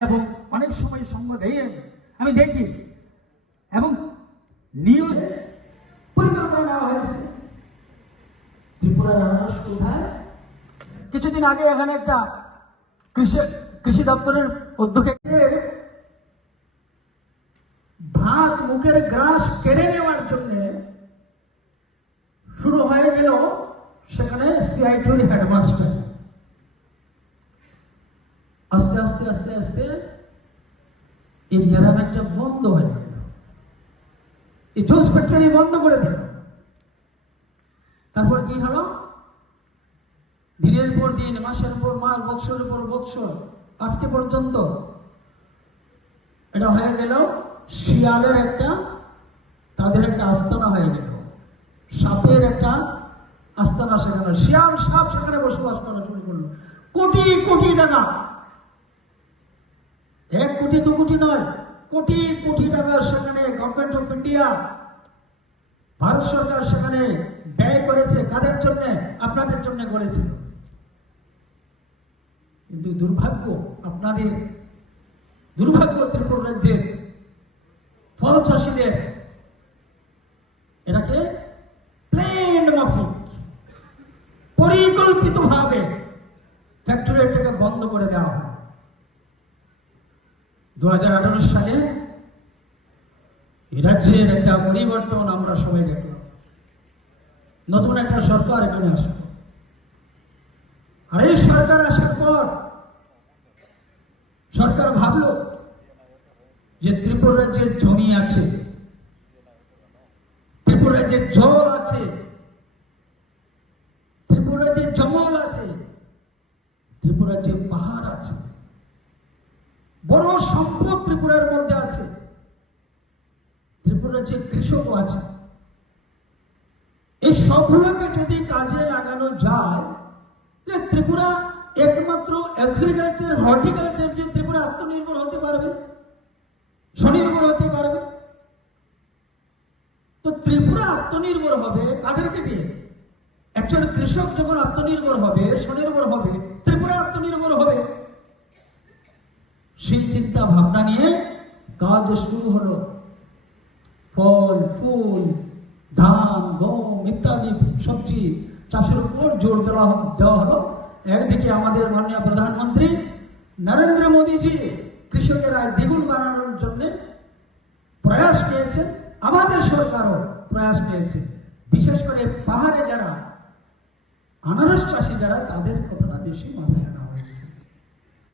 এবং অনেক সময় সঙ্গ দেই আমি। দেখি। এবং নিউজ পরিকল্পনা নেওয়া হয়েছে। কিছুদিন আগে এখানে একটা কৃষি কৃষি দপ্তরের অধ্যক্ষে ভাত মুখের গ্রাস কেড়ে নেওয়ার জন্য শুরু হয়ে গেল সেখানে সিআইটির হেডমাস্টার আস্তে আস্তে আস্তে আস্তে, এই মেরামেটটা বন্ধ হয়ে গেল। এই জুস ফ্যাক্টরি বন্ধ করে দিল। তারপর কি হলো? দিনের পর দিন, মাসের পর মাস, বৎসরের পর বৎসর, আজকে পর্যন্ত এটা হয়ে গেল, শিয়ালের একটা, তাদের একটা আস্তানা হয়ে গেল। সাপের একটা আস্তানা সেখানে, শিয়াল সাপ সেখানে বসবাস করা শুরু করল। কোটি কোটি টাকা। এক কোটি, দু কোটি নয়, কোটি কোটি টাকা সেখানে গভর্নমেন্ট অফ ইন্ডিয়া ভারত সরকার সেখানে ব্যয় করেছে। কাদের জন্য? আপনাদের জন্য করেছিল কিন্তু দুর্ভাগ্য, আপনাদের দুর্ভাগ্য ত্রিপুরা রাজ্যের ফল চাষীদের এটাকে প্লেন মাফিক, পরিকল্পিতভাবে ফ্যাক্টরিটাকে বন্ধ করে দেওয়া হয় দু সালে এ রাজ্যের একটা পরিবর্তন আমরা সবাই দেখলাম। নতুন একটা সরকার এখানে আসলো। আর এই সরকার আসার পর সরকার ভাবলো যে ত্রিপুরা রাজ্যের জমি আছে, ত্রিপুরা রাজ্যের জল আছে, ত্রিপুরা রাজ্যের জঙ্গল আছে, ত্রিপুরা রাজ্যের পাহাড় আছে। বড় সম্পদ ত্রিপুরার মধ্যে আছে। ত্রিপুরার যে কৃষকও আছে। এই সবগুলোকে যদি কাজে লাগানো যায়, তাহলে ত্রিপুরা একমাত্র এগ্রিকালচার হর্টিকালচার যে ত্রিপুরা আত্মনির্ভর হতে পারবে, স্বনির্ভর হতে পারবে। তো ত্রিপুরা আত্মনির্ভর হবে কাদেরকে দিয়ে? একজন কৃষক যখন আত্মনির্ভর হবে, স্বনির্ভর হবে, ত্রিপুরা আত্মনির্ভর হবে। সেই চিন্তা ভাবনা নিয়ে কাজ শুরু হলো। ফল, ফুল, ধান, গম ইত্যাদি সবজি চাষের উপর জোর দেওয়া দেওয়া হলো। একদিকে আমাদের মাননীয় প্রধানমন্ত্রী নরেন্দ্র মোদীজি কৃষকের দ্বিগুণ বানানোর জন্য প্রয়াস পেয়েছে আমাদের সরকারও প্রয়াস পেয়েছে। বিশেষ করে পাহাড়ে যারা, আনারস চাষি যারা, তাদের কথাটা বেশি মাথায় আনা